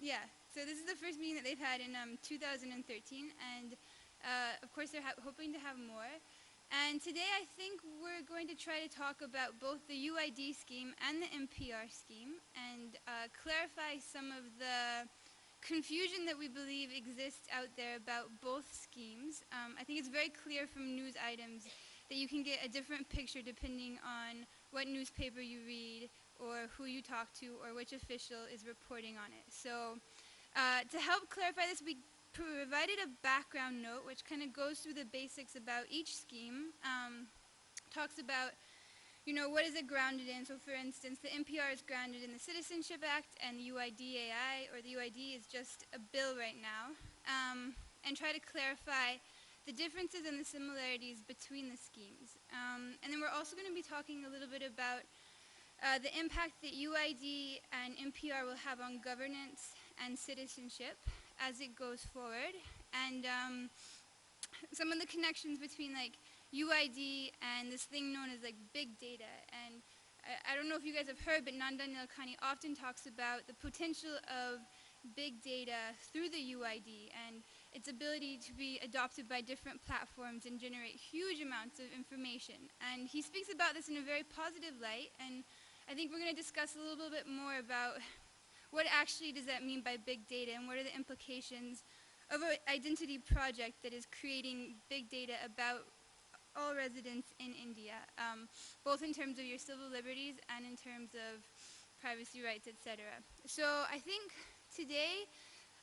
Yeah, so this is the first meeting that they've had in 2013, and of course they're hoping to have more. And today I think we're going to try to talk about both the UID scheme and the MPR scheme and clarify some of the confusion that we believe exists out there about both schemes. I think it's very clear from news items that you can get a different picture depending on what newspaper you read or who you talk to or which official is reporting on it. So to help clarify this, we provided a background note which kind of goes through the basics about each scheme, talks about what is it grounded in? So for instance, the NPR is grounded in the Citizenship Act and the UIDAI, or the UID is just a bill right now, and try to clarify the differences and the similarities between the schemes. And then we're also going to be talking a little bit about the impact that UID and NPR will have on governance and citizenship as it goes forward, and some of the connections between like UID and this thing known as like big data. And I don't know if you guys have heard, but Nandan Nilekani often talks about the potential of big data through the UID and its ability to be adopted by different platforms and generate huge amounts of information. And he speaks about this in a very positive light, and I think we're going to discuss a little bit more about what actually does that mean by big data and what are the implications of an identity project that is creating big data about all residents in India, both in terms of your civil liberties and in terms of privacy rights, etc. So I think today,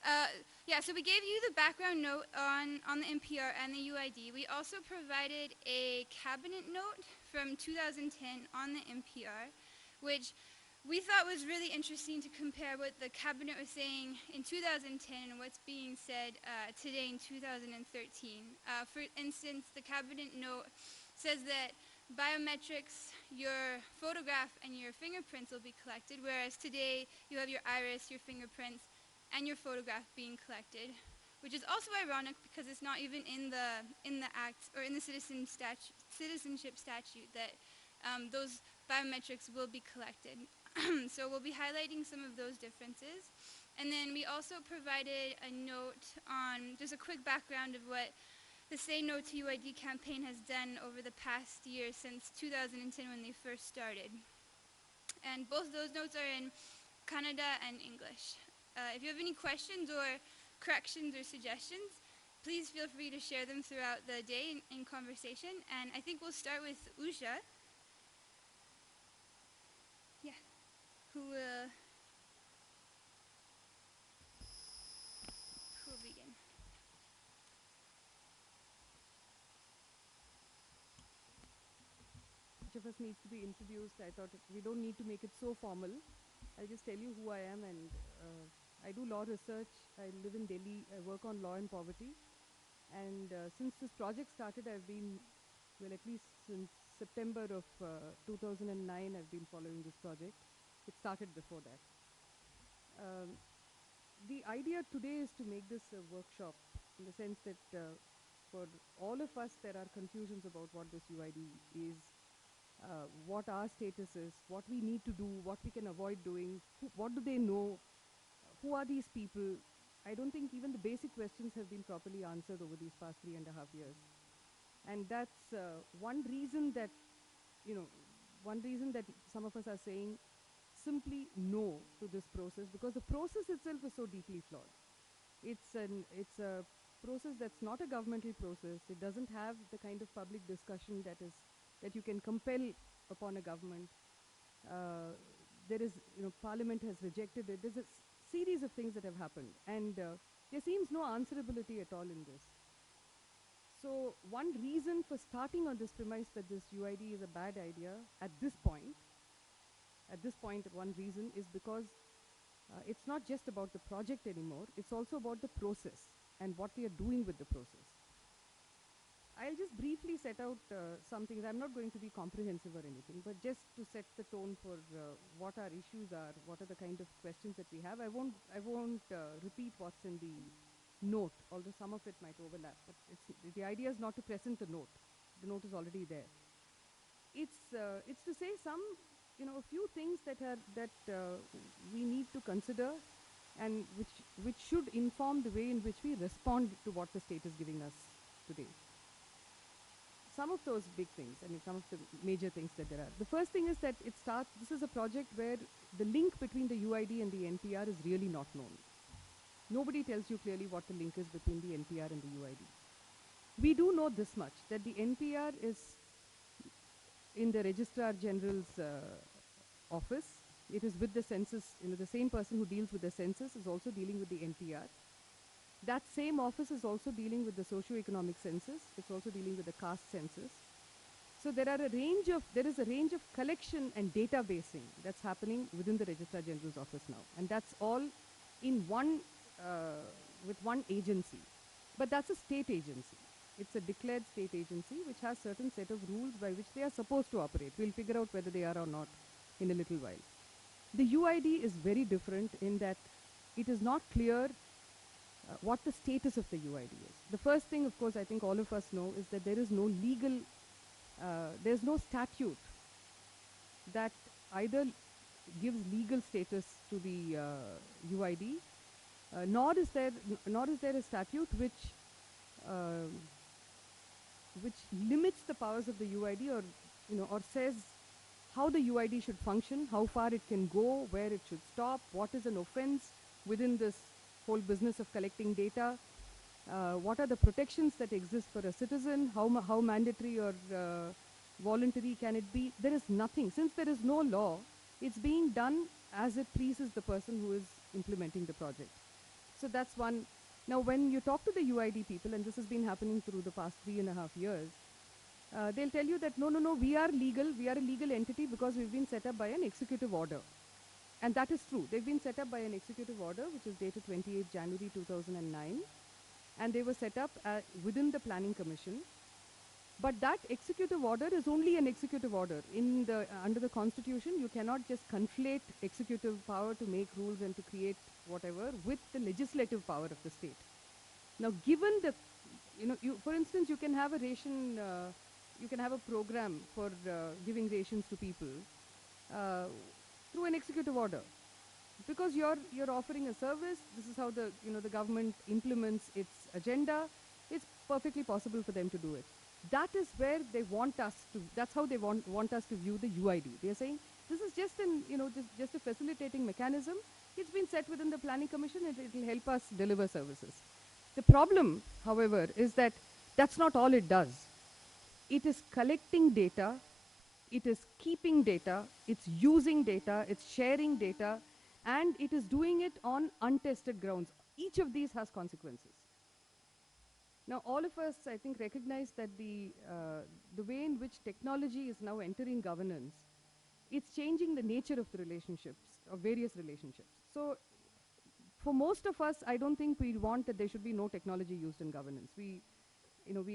so we gave you the background note on the NPR and the UID. We also provided a cabinet note from 2010 on the NPR, which we thought was really interesting to compare what the cabinet was saying in 2010 and what's being said today in 2013. For instance, the cabinet note says that biometrics, your photograph and your fingerprints will be collected, whereas today you have your iris, your fingerprints, and your photograph being collected, which is also ironic because it's not even in the act or in the citizenship statute that those biometrics will be collected. So we'll be highlighting some of those differences. And then we also provided a note on just a quick background of what the Say No to UID campaign has done over the past year since 2010 when they first started. And both those notes are in Kannada and English. If you have any questions or corrections or suggestions, please feel free to share them throughout the day in conversation. And I think we'll start with Usha. Yeah, who will begin? Each of us needs to be introduced. I thought we don't need to make it so formal. I'll just tell you who I am, and I do law research. I live in Delhi. I work on law and poverty. And since this project started, I've been, well, at least since September of 2009, I've been following this project. It started before that. The idea today is to make this a workshop in the sense that for all of us, there are confusions about what this UID is, what our status is, what we need to do, what we can avoid doing, what do they know, who are these people. I don't think even the basic questions have been properly answered over these past 3.5 years. And that's one reason that, one reason that some of us are saying simply no to this process, because the process itself is so deeply flawed. It's a process that's not a governmental process. It doesn't have the kind of public discussion that you can compel upon a government. There is, Parliament has rejected it. There's a series of things that have happened, and there seems no answerability at all in this. So one reason for starting on this premise that this UID is a bad idea at this point, one reason is because it's not just about the project anymore, it's also about the process and what we are doing with the process. I'll just briefly set out some things. I'm not going to be comprehensive or anything, but just to set the tone for what our issues are, what are the kind of questions that we have. I won't repeat what's in the note, although some of it might overlap, but the idea is not to present the note. The note is already there. It's to say some, a few things that we need to consider and which should inform the way in which we respond to what the state is giving us today. Some of those big things, I mean, some of the major things that there are. The first thing is that this is a project where the link between the UID and the NPR is really not known. Nobody tells you clearly what the link is between the NPR and the UID. We do know this much, that the NPR is in the Registrar General's office. It is with the census, the same person who deals with the census is also dealing with the NPR. That same office is also dealing with the socio-economic census. It's also dealing with the caste census. So there is a range of collection and databasing that's happening within the Registrar General's office now. And that's all in with one agency. But that's a state agency. It's a declared state agency which has certain set of rules by which they are supposed to operate. We'll figure out whether they are or not in a little while. The UID is very different in that it is not clear what the status of the UID is. The first thing, of course, I think all of us know is that there is no legal, there's no statute that either gives legal status to the UID, nor is there a statute which limits the powers of the UID or says how the UID should function, how far it can go, where it should stop, what is an offense within this whole business of collecting data, what are the protections that exist for a citizen, how mandatory or voluntary can it be. There is nothing. Since there is no law, it's being done as it pleases the person who is implementing the project. So that's one. Now when you talk to the UID people, and this has been happening through the past 3.5 years, they'll tell you that no, we are legal, we are a legal entity because we've been set up by an executive order. And that is true. They've been set up by an executive order which is dated 28 January 2009. And they were set up within the Planning Commission. But that executive order is only an executive order. Under the Constitution, you cannot just conflate executive power to make rules and to create whatever with the legislative power of the state. Now, given the, for instance, you can have a ration, you can have a program for giving rations to people through an executive order, because you're offering a service. This is how the government implements its agenda. It's perfectly possible for them to do it. That is where they want us to. That's how they want us to view the UID. They're saying this is just just a facilitating mechanism. It's been set within the Planning Commission. It will help us deliver services. The problem, however, is that that's not all it does. It is collecting data, it is keeping data, it's using data, it's sharing data, and it is doing it on untested grounds. Each of these has consequences. Now, all of us, I think, recognize that the way in which technology is now entering governance, it's changing the nature of the relationships, of various relationships. So, for most of us, I don't think we want that there should be no technology used in governance. We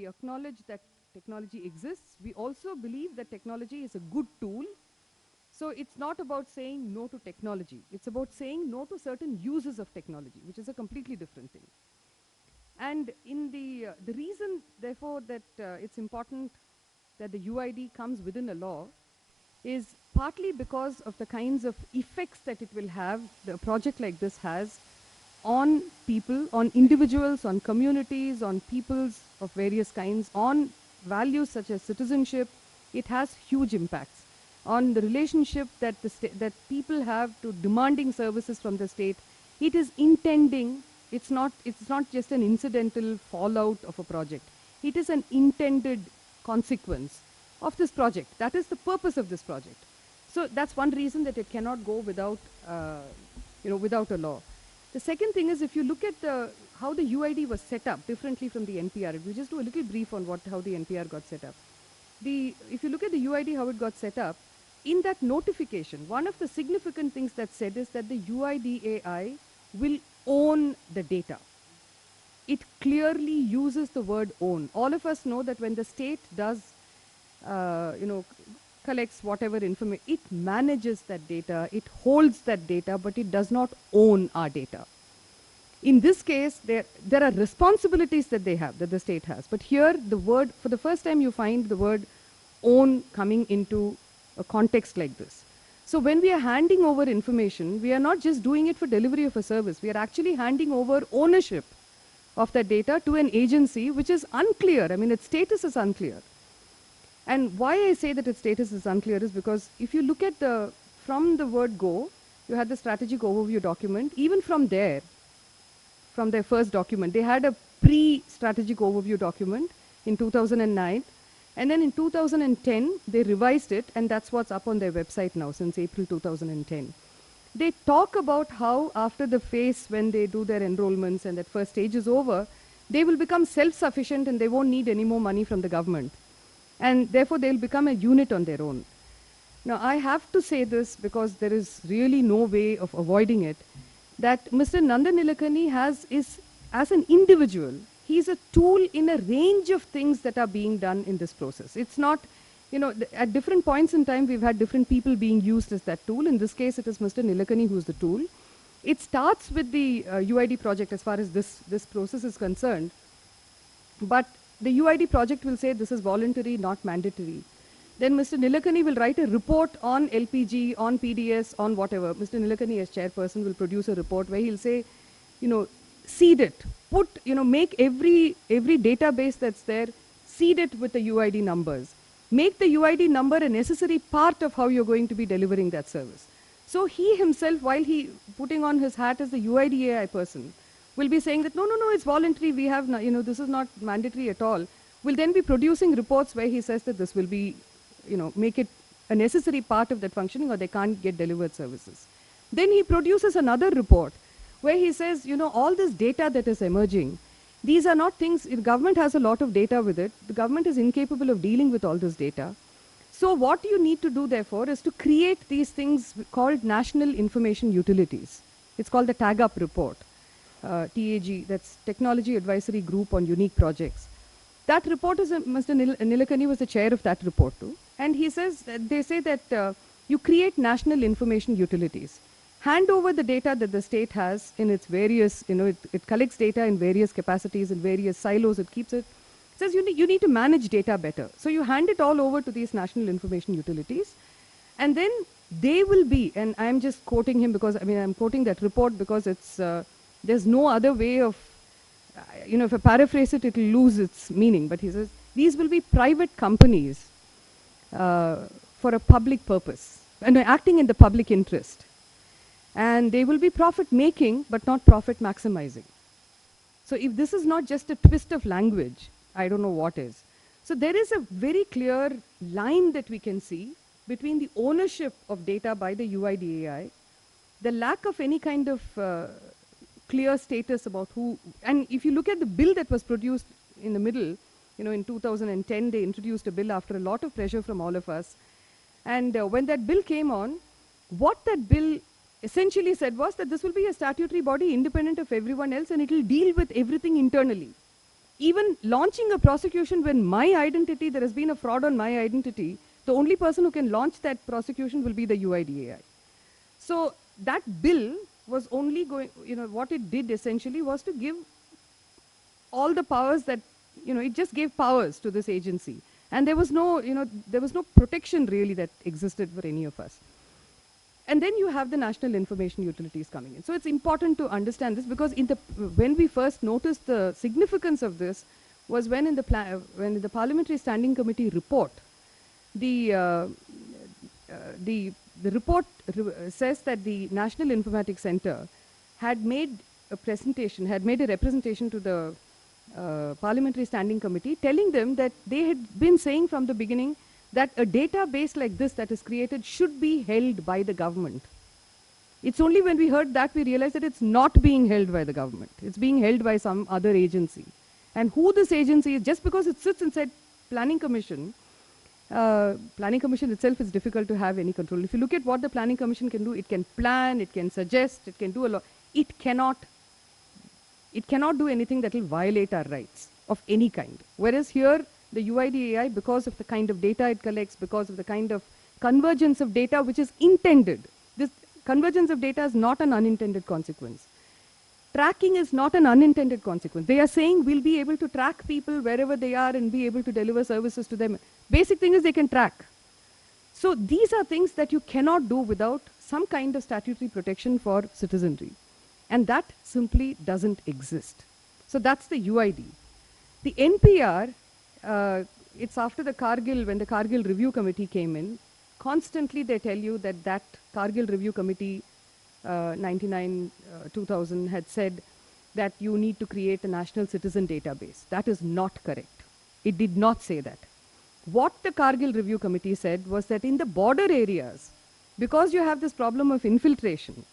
acknowledge that technology exists. We also believe that technology is a good tool. So it's not about saying no to technology. It's about saying no to certain uses of technology, which is a completely different thing. And in the reason, therefore, that it's important that the UID comes within a law is partly because of the kinds of effects that it will have, the project like this has, on people, on individuals, on communities, on peoples of various kinds, on values such as citizenship. It has huge impacts on the relationship that that people have to demanding services from the state. It is intending. It's not just an incidental fallout of a project. It is an intended consequence of this project. That is the purpose of this project. So that's one reason that it cannot go without, without a law. The second thing is, if you look at how the UID was set up differently from the NPR, if we just do a little brief on how the NPR got set up. If you look at the UID, how it got set up, in that notification, one of the significant things that's said is that the UIDAI will own the data. It clearly uses the word own. All of us know that when the state does, collects whatever information, it manages that data, it holds that data, but it does not own our data. In this case, there are responsibilities that the state has. But here, the word, for the first time, you find the word own coming into a context like this. So when we are handing over information, we are not just doing it for delivery of a service. We are actually handing over ownership of that data to an agency which is unclear. I mean, its status is unclear. And why I say that its status is unclear is because if you look at from the word go, you had the strategic overview document. Even from there, from their first document, they had a pre-strategic overview document in 2009. And then in 2010, they revised it, and that's what's up on their website now since April 2010. They talk about how after the phase when they do their enrollments and that first stage is over, they will become self-sufficient and they won't need any more money from the government. And therefore, they'll become a unit on their own. Now, I have to say this because there is really no way of avoiding it, that Mr. Nandan Nilekani is, as an individual, he's a tool in a range of things that are being done in this process. It's not, at different points in time, we've had different people being used as that tool. In this case, it is Mr. Nilekani who's the tool. It starts with the UID project as far as this process is concerned. But the UID project will say this is voluntary, not mandatory. Then Mr. Nilekani will write a report on LPG, on PDS, on whatever. Mr. Nilekani as chairperson will produce a report where he'll say, seed it, make every database that's there, seed it with the UID numbers. Make the UID number a necessary part of how you're going to be delivering that service. So he himself, while he putting on his hat as the UID AI person, will be saying that, no, it's voluntary, we have, this is not mandatory at all. Will then be producing reports where he says that this will be, make it a necessary part of that functioning or they can't get delivered services. Then he produces another report where he says, all this data that is emerging, these are not things, the government has a lot of data with it. The government is incapable of dealing with all this data. So what you need to do, therefore, is to create these things called National Information Utilities. It's called the TAG-UP report, TAG, that's Technology Advisory Group on Unique Projects. That report is, Mr. Nilekani was the chair of that report too. And he says, they say that you create National Information Utilities. Hand over the data that the state has in its various, it collects data in various capacities, in various silos, it keeps it. It says you need to manage data better. So you hand it all over to these National Information Utilities, and then they will be, and I'm just quoting him because, I'm quoting that report because it's, there's no other way of, if I paraphrase it, it will lose its meaning. But he says, these will be private companies for a public purpose, and acting in the public interest. And they will be profit-making, but not profit-maximizing. So if this is not just a twist of language, I don't know what is. So there is a very clear line that we can see between the ownership of data by the UID AI, the lack of any kind of clear status about who, and if you look at the bill that was produced in the middle, in 2010, they introduced a bill after a lot of pressure from all of us. And when that bill came on, what that bill essentially said was that this will be a statutory body independent of everyone else and it will deal with everything internally. Even launching a prosecution when my identity, there has been a fraud on my identity, the only person who can launch that prosecution will be the UID AI. So that bill was only going, what it did essentially was to give all the powers that, it just gave powers to this agency. And there was no, there was no protection really that existed for any of us. And then you have the National Information Utilities coming in. So it's important to understand this because when we first noticed the significance of this was when in the Parliamentary Standing Committee report, the report says that the National Informatics Center had made a representation to the Parliamentary Standing Committee telling them that they had been saying from the beginning that a database like this that is created should be held by the government. It's only when we heard that we realized that it's not being held by the government. It's being held by some other agency. And who this agency is, just because it sits inside Planning Commission itself is difficult to have any control. If you look at what the Planning Commission can do, it can plan, it can suggest, it can do a lot. It cannot do anything that will violate our rights of any kind. Whereas here, the UID AI, because of the kind of data it collects, because of the kind of convergence of data which is intended. This convergence of data is not an unintended consequence. Tracking is not an unintended consequence. They are saying we'll be able to track people wherever they are and be able to deliver services to them. Basic thing is they can track. So these are things that you cannot do without some kind of statutory protection for citizenry. And that simply doesn't exist. So that's the UID. The NPR, it's after the Kargil, when the Kargil Review Committee came in, constantly they tell you that that Kargil Review Committee 2000 had said that you need to create a national citizen database. That is not correct. It did not say that. What the Kargil Review Committee said was that in the border areas, because you have this problem of infiltration,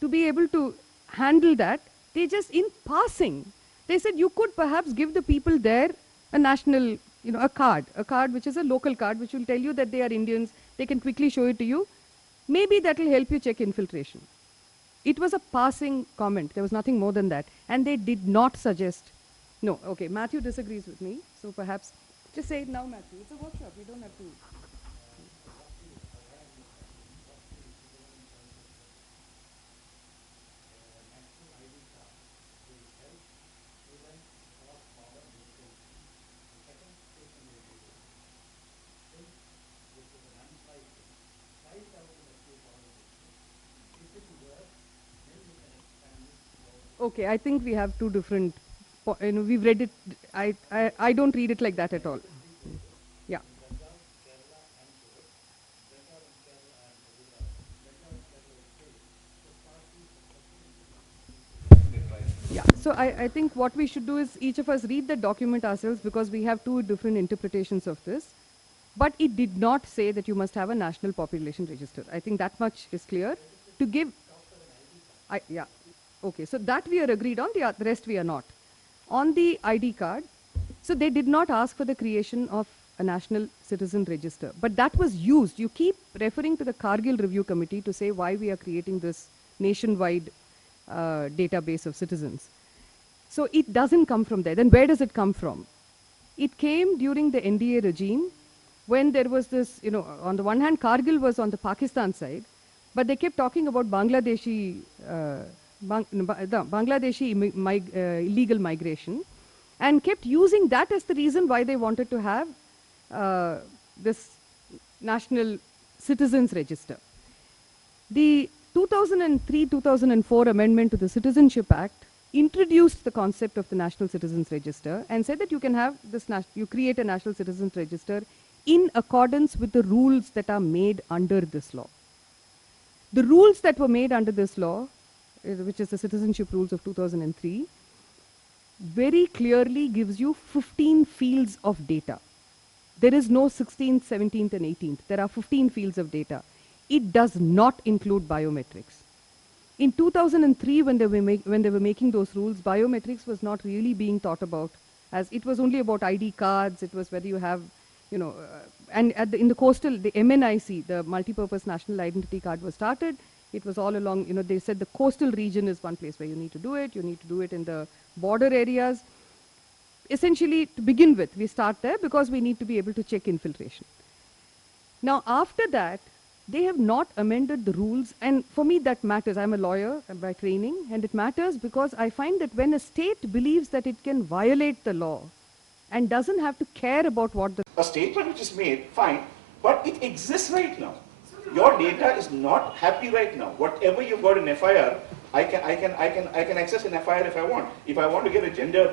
to be able to handle that, they just in passing, they said you could perhaps give the people there a national, a card which is a local card, which will tell you that they are Indians, they can quickly show it to you. Maybe that will help you check infiltration. It was a passing comment. There was nothing more than that. And they did not suggest. No, okay, Matthew disagrees with me. So perhaps just say it now, Matthew. It's a workshop. We don't have to. Okay, I think we have two different, we've read it, I don't read it like that at all. Yeah. Yeah, so I think what we should do is each of us read the document ourselves because we have two different interpretations of this. But it did not say that you must have a national population register. I think that much is clear. To give, yeah, okay, so that we are agreed on, the rest we are not. On the ID card, so they did not ask for the creation of a national citizen register, but that was used. You keep referring to the Kargil Review Committee to say why we are creating this nationwide database of citizens. So it doesn't come from there. Then where does it come from? It came during the NDA regime when there was this, on the one hand, Kargil was on the Pakistan side, but they kept talking about Bangladeshi illegal migration and kept using that as the reason why they wanted to have this national citizens register. The 2003-2004 amendment to the Citizenship Act introduced the concept of the National Citizens Register and said that you can have this, you create a National Citizens Register in accordance with the rules that are made under this law. The rules that were made under this law, which is the Citizenship Rules of 2003, very clearly gives you 15 fields of data. There is no 16th, 17th and 18th. There are 15 fields of data. It does not include biometrics. In 2003, when they were making those rules, biometrics was not really being thought about, as it was only about ID cards. It was whether you have, and in the coastal, the MNIC, the Multipurpose National Identity Card, was started. It was all along, they said the coastal region is one place where you need to do it. You need to do it in the border areas. Essentially, to begin with, we start there because we need to be able to check infiltration. Now, after that, they have not amended the rules, and for me that matters. I'm a lawyer by training, and it matters because I find that when a state believes that it can violate the law and doesn't have to care about what the... A statement which is made, fine, but it exists right now. Your data is not happy right now. Whatever you've got in FIR, I can access an FIR if I want. If I want to get a gender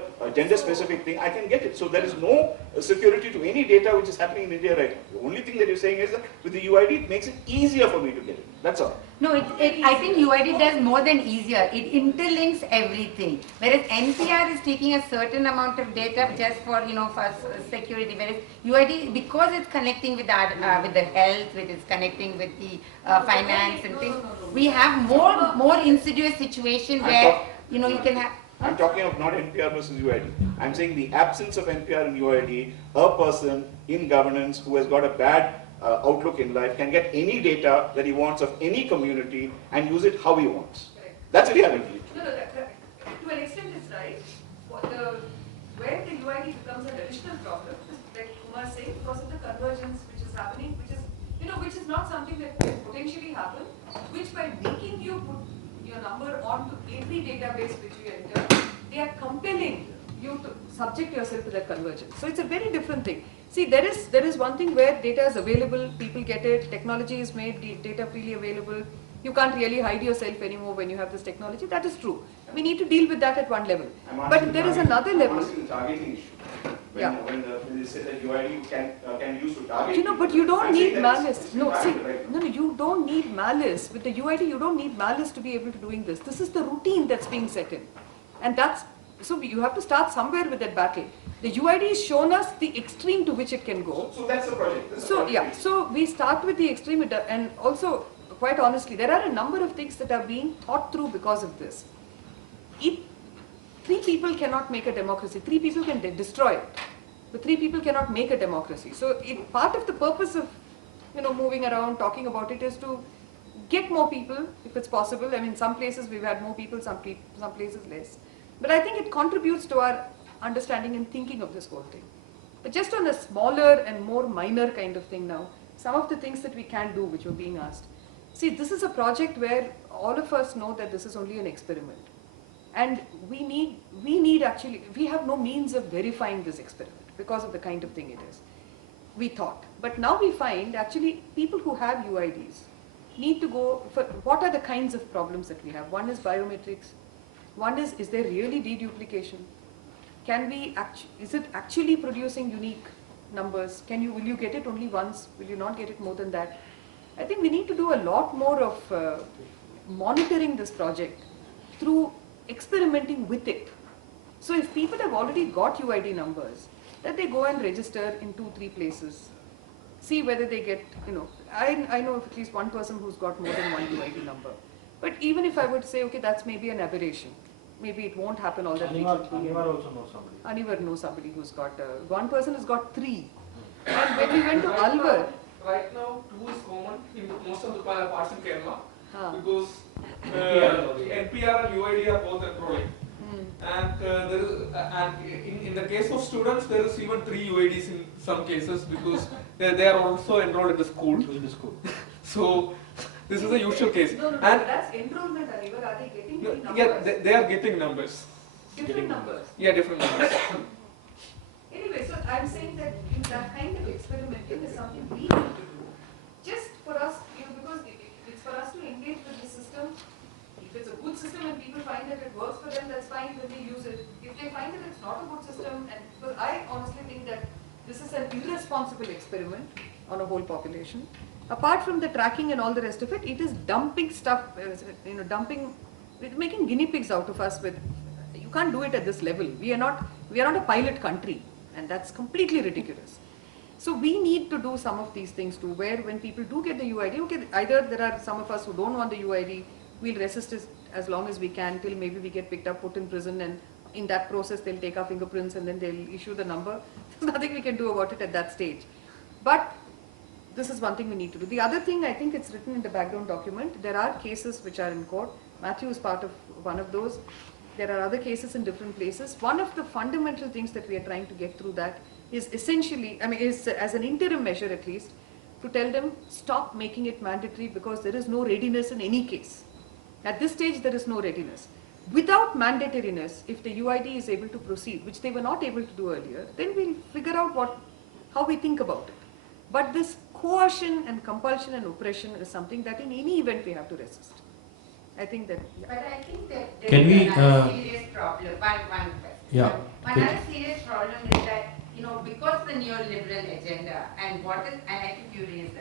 specific thing, I can get it. So there is no security to any data which is happening in India right now. The only thing that you're saying is that with the UID, it makes it easier for me to get it. That's all. No, I think UID does more than easier. It interlinks everything. Whereas NPR is taking a certain amount of data just for, for security. Whereas UID, because it's connecting with our, with the health, with it's connecting with the finance and things, we have more insidious situation where, you can have... I'm talking of not NPR versus UID. I'm saying the absence of NPR and UID, a person in governance who has got a bad outlook in life can get any data that he wants of any community and use it how he wants. That's reality. No, to an extent it's right. Where the UID becomes an additional problem, like Kumar saying, because of the convergence which is happening, which is not something that can potentially happen, which by making you put your number onto every database which you enter, they are compelling you to subject yourself to that convergence. So it's a very different thing. See, there is one thing where data is available, people get it, technology is made data freely available. You can't really hide yourself anymore when you have this technology. That is true. We need to deal with that at one level. But there is another level. I'm asking the targeting issue. Yeah. When they say that UID can use to target. You know, but you don't I'm saying need that malice. it's No, see, valid, right? no, you don't need malice. With the UID, you don't need malice to be able to doing this. This is the routine that's being set in. And so you have to start somewhere with that battle. The UID has shown us the extreme to which it can go. So that's the project. That's the So, project. yeah, so we start with the extreme, and also, quite honestly, there are a number of things that are being thought through because of this. Three people cannot make a democracy. 3 people can destroy it. But 3 people cannot make a democracy. So part of the purpose of moving around, talking about it is to get more people, if it's possible. I mean, some places we've had more people, some places less. But I think it contributes to our understanding and thinking of this whole thing. But just on a smaller and more minor kind of thing now, some of the things that we can do which were being asked. See, this is a project where all of us know that this is only an experiment. And we have no means of verifying this experiment because of the kind of thing it is. We thought. But now we find actually people who have UIDs need to go for what are the kinds of problems that we have. One is biometrics. One is there really deduplication? Is it actually producing unique numbers? Will you get it only once? Will you not get it more than that? I think we need to do a lot more of monitoring this project through experimenting with it. So if people have already got UID numbers, that they go and register in 2-3 places. See whether they get, I know of at least one person who's got more than one UID number. But even if I would say, okay, that's maybe an aberration. Maybe it won't happen all that frequently. Anivar also knows somebody. Anivar knows somebody who's got, one person has got 3. And when we went to Alvar, Right now, 2 is common in most of the parts in Kerala because NPR and UID are both enrolling. And in the case of students, there is even 3 UIDs in some cases because they are also enrolled in the school. So this is a usual case. No, and that's enrollment, Anivar. Are they getting the numbers? yeah, they are getting numbers. Different numbers. Yeah, different numbers. Anyway, so I'm saying that that kind of experimenting is something we need to do. Just for us, because it's for us to engage with the system. If it's a good system and people find that it works for them, that's fine, then we use it. If they find that it's not a good system, and because I honestly think that this is an irresponsible experiment on a whole population. Apart from the tracking and all the rest of it, it is dumping stuff, making guinea pigs out of us with, you can't do it at this level. We are not a pilot country, and that's completely ridiculous. So we need to do some of these things too, where when people do get the UID, okay, either there are some of us who don't want the UID, we'll resist it as long as we can till maybe we get picked up, put in prison, and in that process they'll take our fingerprints and then they'll issue the number. There's nothing we can do about it at that stage. But this is one thing we need to do. The other thing, I think it's written in the background document, there are cases which are in court. Matthew is part of one of those. There are other cases in different places. One of the fundamental things that we are trying to get through that is essentially, is as an interim measure at least, to tell them stop making it mandatory because there is no readiness in any case. At this stage, there is no readiness. Without mandatoriness, if the UID is able to proceed, which they were not able to do earlier, then we'll figure out how we think about it. But this coercion and compulsion and oppression is something that in any event we have to resist. I think that. Yeah. But I think that there Can is we, another serious problem. One question. Yeah. Another serious problem is that, because the neoliberal agenda and I think you raised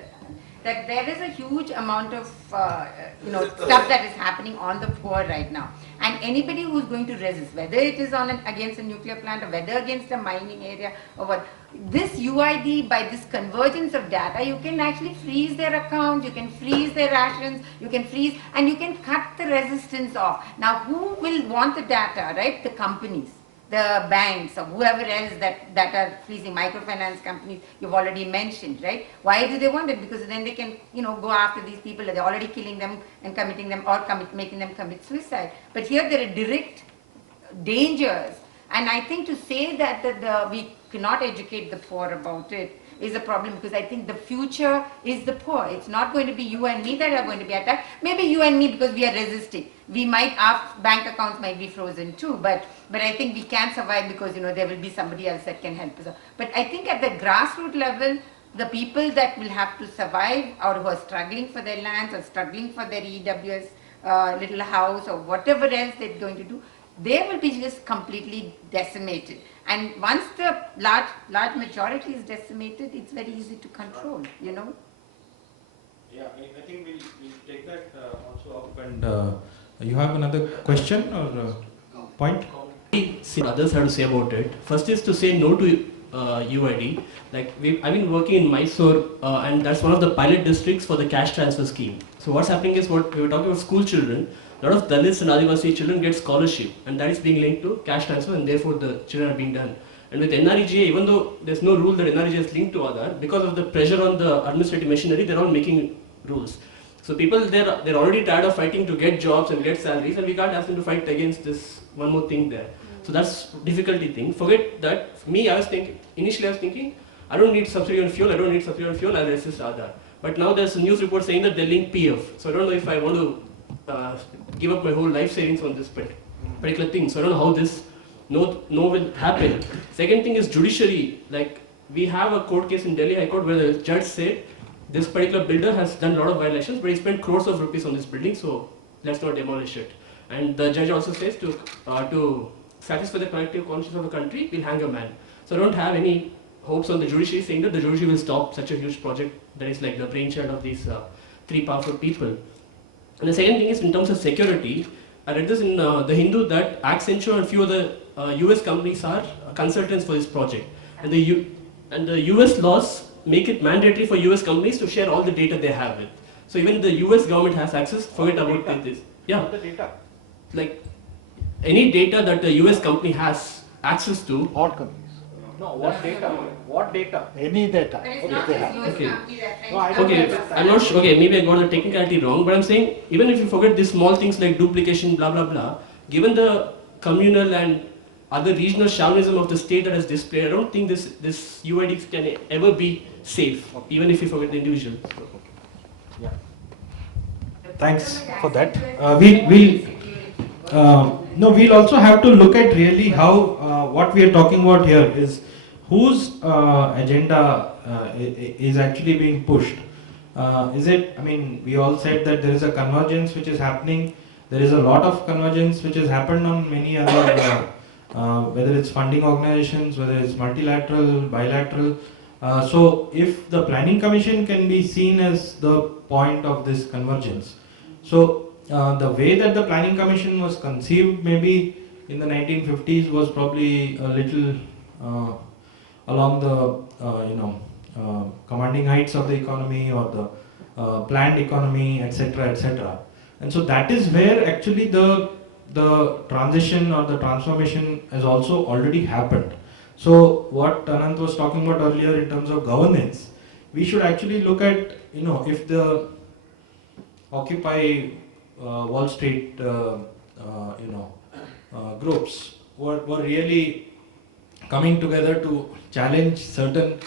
that there is a huge amount of stuff that is happening on the poor right now, and anybody who's going to resist, whether it is against a nuclear plant or whether against a mining area or what, this UID, by this convergence of data, you can actually freeze their account, you can freeze their rations, you can freeze, and you can cut the resistance off. Now, who will want the data, right? The companies, the banks, or whoever else that are freezing, microfinance companies, you've already mentioned, right? Why do they want it? Because then they can, go after these people, they're already killing them and committing them, or making them commit suicide. But here there are direct dangers, and I think to say that we cannot educate the poor about it is a problem, because I think the future is the poor. It's not going to be you and me that are going to be attacked. Maybe you and me because we are resisting. We might, our bank accounts might be frozen too, but I think we can survive because, you know, there will be somebody else that can help us. But I think at the grassroots level, the people that will have to survive or who are struggling for their lands or struggling for their EWS little house or whatever else they're going to do, they will be just completely decimated. And once the large majority is decimated, it's very easy to control, you know. Yeah, I think we'll take that also up. And you have another question or point? See what others have to say about it. First is to say no to UID. Like I've been working in Mysore, and that's one of the pilot districts for the cash transfer scheme. So what's happening is, what we were talking about school children. A lot of Dalits and Adivasi children get scholarship, and that is being linked to cash transfer, and therefore the children are being done. And with NREGA, even though there's no rule that NREGA is linked to Aadhaar, because of the pressure on the administrative machinery, they're all making rules. So people, they're already tired of fighting to get jobs and get salaries, and we can't ask them to fight against this one more thing there. So that's difficulty thing. Forget that. For me, initially I was thinking, I don't need subsidy on fuel, I'll resist Aadhaar. But now there's a news report saying that they link PF. So I don't know if I want to give up my whole life savings on this particular thing. So I don't know how this will happen. Second thing is judiciary. Like, we have a court case in Delhi High Court where the judge said this particular builder has done a lot of violations, but he spent crores of rupees on this building, so let's not demolish it. And the judge also says to satisfy the collective conscience of the country, we'll hang a man. So I don't have any hopes on the judiciary saying that the judiciary will stop such a huge project that is like the brainchild of these three powerful people. And the second thing is, in terms of security, I read this in the Hindu that Accenture and few other US companies are consultants for this project. And the US laws make it mandatory for US companies to share all the data they have with. So even the US government has access, forget about this. Yeah. The data. Like any data that the US company has access to. All companies. No, what data? What data? Any data. But it's if not they just have. US Okay. company that No, I French don't Okay, companies I'm not sure. Okay, maybe I got the technicality wrong, but I'm saying even if you forget these small things like duplication, blah blah blah, given the communal and other regional chauvinism of the state that is displayed, I don't think this UID can ever be safe, even if you forget the individual. Yeah. The Thanks problem for with that. Accenture is No, we'll also have to look at really how what we are talking about here is whose agenda is actually being pushed. Is it, I mean, we all said that there is a convergence which is happening. There is a lot of convergence which has happened on many other, whether it's funding organizations, whether it's multilateral, bilateral. So if the Planning Commission can be seen as the point of this convergence. So the way that the Planning Commission was conceived maybe in the 1950s was probably a little along the commanding heights of the economy or the planned economy, etc., etc. And so that is where actually the transition or the transformation has also already happened. So what Anant was talking about earlier in terms of governance, we should actually look at, if the Occupy Wall Street groups were really coming together to challenge certain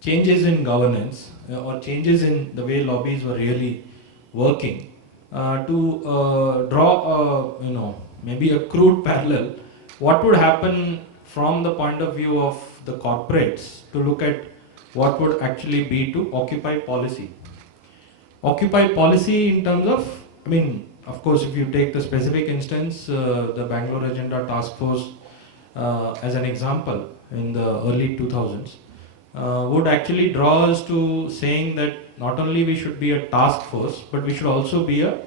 changes in governance or changes in the way lobbies were really working, to draw maybe a crude parallel, what would happen from the point of view of the corporates to look at what would actually be to Occupy policy. Occupy policy in terms of, I mean, of course, if you take the specific instance, the Bangalore Agenda Task Force as an example in the early 2000s, would actually draw us to saying that not only we should be a task force, but we should also be a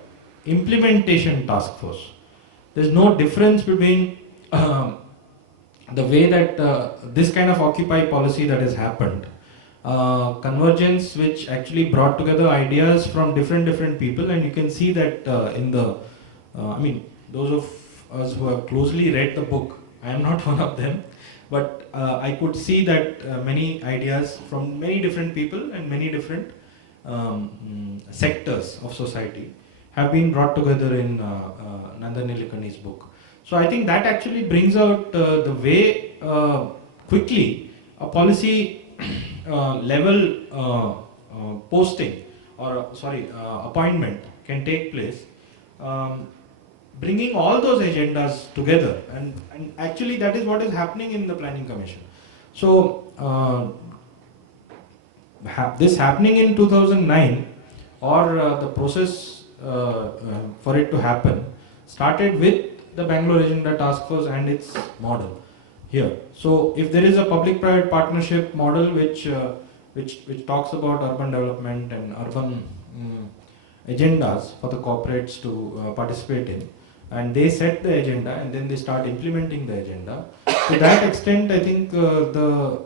implementation task force. There's no difference between the way that this kind of Occupy policy that has happened, convergence which actually brought together ideas from different people, and you can see that in the, I mean, those of us who have closely read the book, I am not one of them, but I could see that many ideas from many different people and many different sectors of society have been brought together in Nandan Nilekani's book. So I think that actually brings out the way quickly a policy level posting or appointment can take place, bringing all those agendas together, and actually that is what is happening in the Planning Commission. So this happening in 2009, or the process for it to happen started with the Bangalore Agenda Task Force and its model here. So if there is a public-private partnership model which talks about urban development and urban agendas for the corporates to participate in, and they set the agenda and then they start implementing the agenda. To that extent, I think the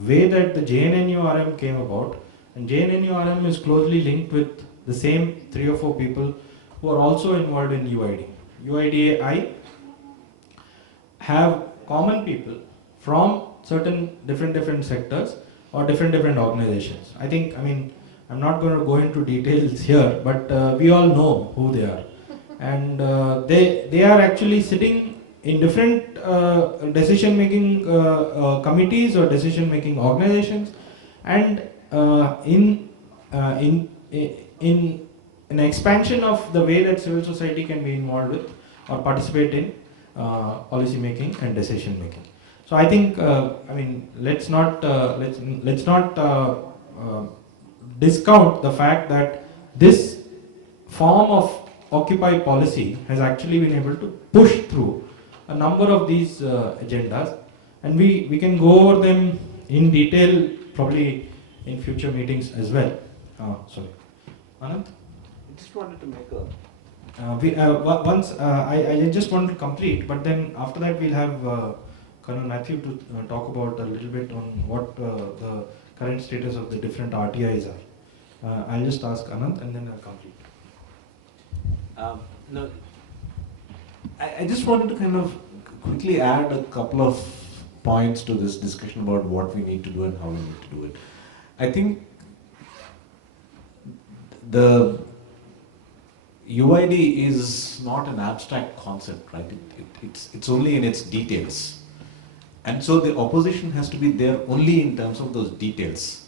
way that the JNNURM came about, and JNNURM is closely linked with the same 3 or 4 people who are also involved in UID. UIDAI have common people from certain different sectors or different organizations. I mean, I'm not going to go into details here, but we all know who they are. And they are actually sitting in different decision-making committees or decision-making organizations, and in an expansion of the way that civil society can be involved with or participate in policy making and decision making. So I think I mean, let's not discount the fact that this form of Occupy policy has actually been able to push through a number of these agendas, and we can go over them in detail probably in future meetings as well. Sorry, Anand? I just wanted to make a I just want to complete, but then after that we'll have Colonel Matthew to talk about a little bit on what the current status of the different RTIs are. I'll just ask Anand and then I'll complete. No, I just wanted to kind of quickly add a couple of points to this discussion about what we need to do and how we need to do it. I think the UID is not an abstract concept, right? It's only in its details. And so the opposition has to be there only in terms of those details,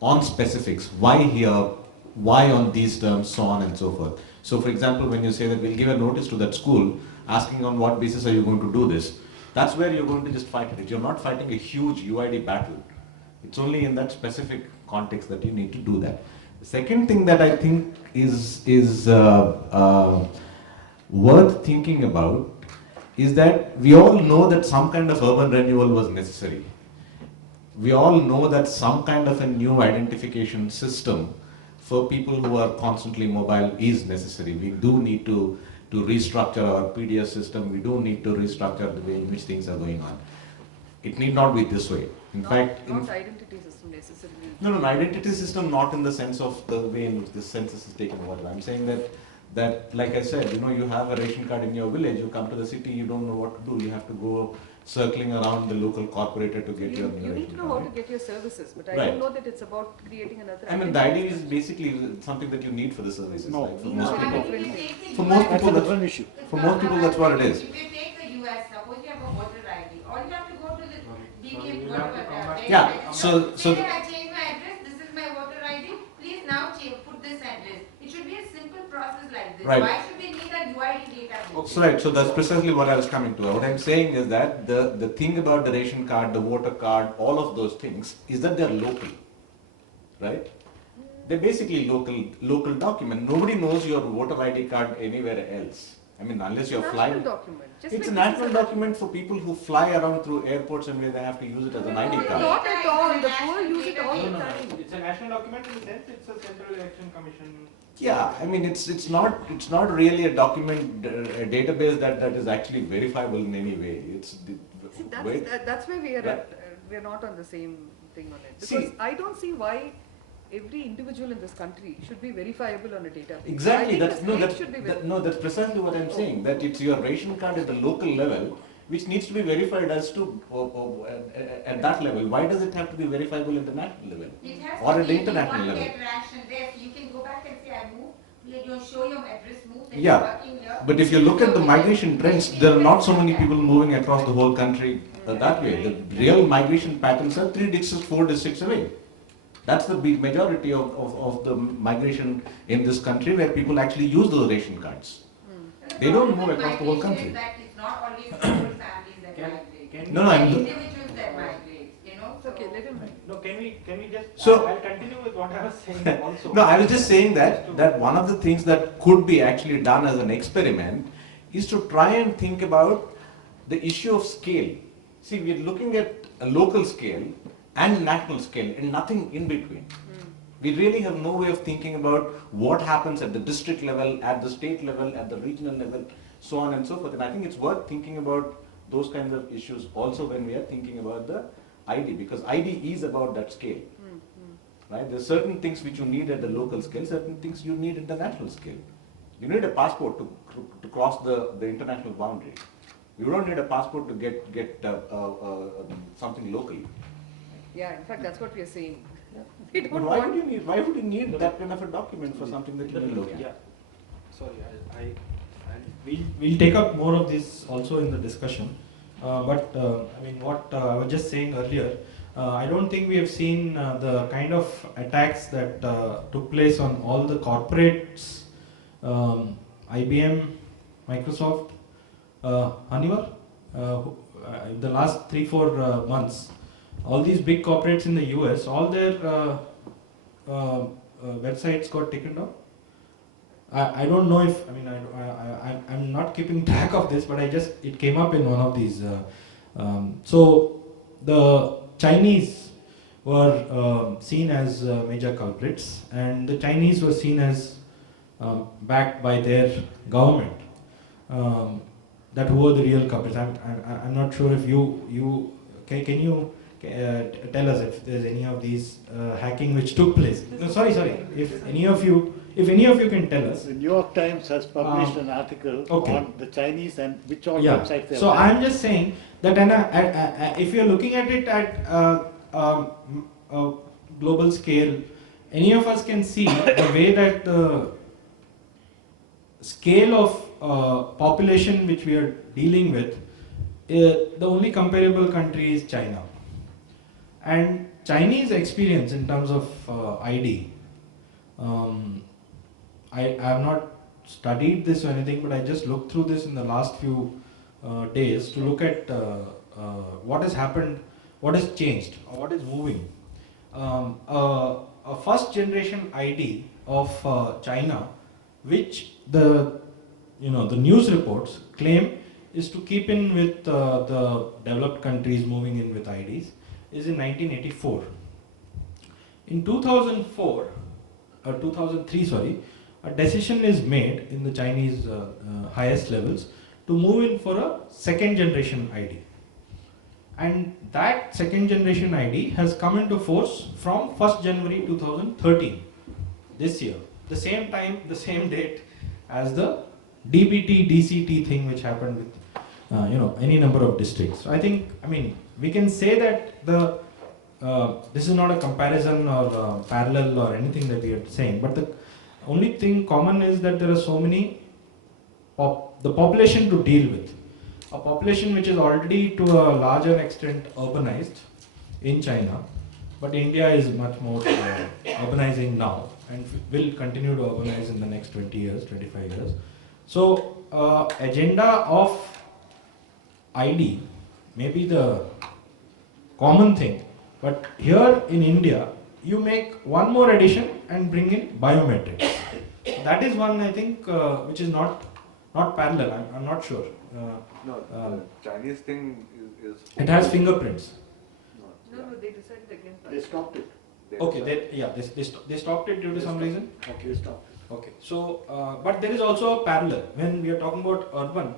on specifics, why here, why on these terms, so on and so forth. So for example, when you say that we'll give a notice to that school, asking on what basis are you going to do this, that's where you're going to just fight it. You're not fighting a huge UID battle. It's only in that specific context that you need to do that. The second thing that I think is worth thinking about is that we all know that some kind of urban renewal was necessary. We all know that some kind of a new identification system for people who are constantly mobile is necessary. We do need to restructure our PDS system. We do need to restructure the way in which things are going on. It need not be this way. In fact, not identity system necessarily. No, identity system not in the sense of the way in which this census is taken over. I'm saying that like I said, you have a ration card in your village, you come to the city, you don't know what to do, you have to go circling around the local corporator to get your new You need ration to know card. how to get your services, but I Right. don't know that it's about creating another. I mean, the idea is basically something that you need for the services. No. Like for No, most I people. mean, if you take the For US most people, that's a different issue. For most people, that's what it is. If you take the US, suppose you have a voter ID, all you have to go to the BBM, we'll have to come back. Yeah, so- say that I changed my address, this is my voter ID, please now put this address. It should be a simple process like this. Right. Why should we need a UID database? So right, so that's precisely what I was coming to. What I'm saying is that the thing about the ration card, the voter card, all of those things is that they're local, right? They're basically local document. Nobody knows your voter ID card anywhere else. I mean, unless you're flying. Document. Just It's a like national document for people who fly around through airports and where they have to use it as an ID card. Not at all. The poor use it all the No, time. it's a national document in the sense it's a Central Election Commission. Yeah, I mean it's not really a document a database that is actually verifiable in any way. See, Wait. that's where we are Yeah. at. We're not on the same thing on it. See- Because I don't see why every individual in this country should be verifiable on a database. Exactly. I think the state should be That's precisely what I'm saying. That it's your ration card at the local level, which needs to be verified as to at that level. Why does it have to be verifiable at the national level It has or to at be the international if you level? want to get ration there, so you can go back and say, I moved, you show your address moved, and Yeah. you're working here. But if you look at the migration trends, there are not so many people moving across the whole country that way. The real migration patterns are 3 districts, 4 districts away. That's the big majority of the migration in this country where people actually use those ration cards. They don't move across the whole country. That it's not always whole families that migrate. No, no, I'm individuals that migrate, you know. So Okay, let him. No, can we just? So- I'll continue with what I was saying also. No, I was just saying that one of the things that could be actually done as an experiment is to try and think about the issue of scale. See, we are looking at a local scale and national scale and nothing in between. We really have no way of thinking about what happens at the district level, at the state level, at the regional level, so on and so forth. And I think it's worth thinking about those kinds of issues also when we are thinking about the ID, because ID is about that scale. Right? There are certain things which you need at the local scale, certain things you need at the national scale. You need a passport to cross the international boundary. You don't need a passport to get something local. Yeah, in fact, that's what we are saying. We But don't why want. why would you need that kind of a document for something that you need local? Yeah. Sorry, we'll take up more of this also in the discussion. But I mean, what I was just saying earlier, I don't think we have seen the kind of attacks that took place on all the corporates, IBM, Microsoft, Honeywell, in the last 3-4 months. All these big corporates in the US, all their websites got taken down. I don't know if, I mean, I'm not keeping track of this, but it came up in one of these. So the Chinese were seen as major culprits, and the Chinese were seen as backed by their government. That who were the real culprits? I'm not sure if can you tell us if there's any of these hacking which took place. No, sorry. If any of you can tell us. The New York Times has published an article on the Chinese and which all websites they So have. I'm just saying that if you're looking at it at a global scale, any of us can see the way that the scale of population which we are dealing with, the only comparable country is China. And Chinese experience in terms of ID, I have not studied this or anything, but I just looked through this in the last few days to look at what has happened, what has changed, or what is moving. A first generation ID of China, which the news reports claim is to keep in with the developed countries moving in with IDs, is in 1984. In 2003, a decision is made in the Chinese highest levels to move in for a second generation ID. And that second generation ID has come into force from 1st January 2013, this year. The same time, the same date as the DBT, DCT thing which happened with any number of districts. So I think, we can say that this is not a comparison or parallel or anything that we are saying, but the only thing common is that there are so many, the population to deal with. A population which is already to a larger extent urbanized in China, but India is much more urbanizing now and will continue to urbanize in the next 20 years, 25 years. So agenda of ID may be the common thing, but here in India, you make one more addition and bring in biometrics. That is one, I think, which is not parallel. I'm not sure. The Chinese thing is. It has fingerprints. No, they decided against that. They stopped it. Okay, they stopped it due to some reason. Okay, they stopped it. Okay, so but there is also a parallel when we are talking about urban.